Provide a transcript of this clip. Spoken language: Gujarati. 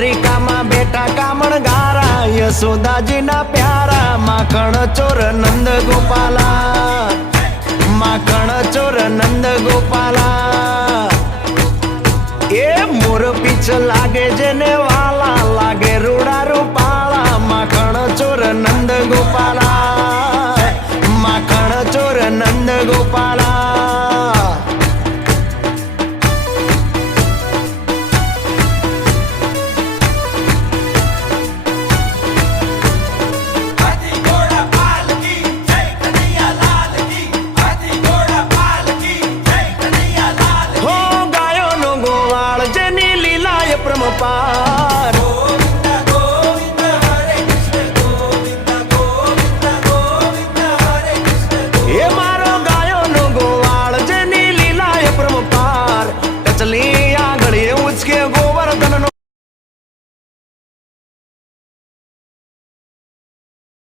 દ્વારિકામાં બેઠા કામણ ગારા યશોદાજીના પ્યારા માખણ ચોર નંદ ગોપાલા માખણ ચોર નંદ ગોપાલા એ મોર પીછ લાગે જેને વાલા લાગે રૂડા રૂપાળા માખણ ચોર નંદ ગોપાલા માખણ ચોર નંદ ગોપાલા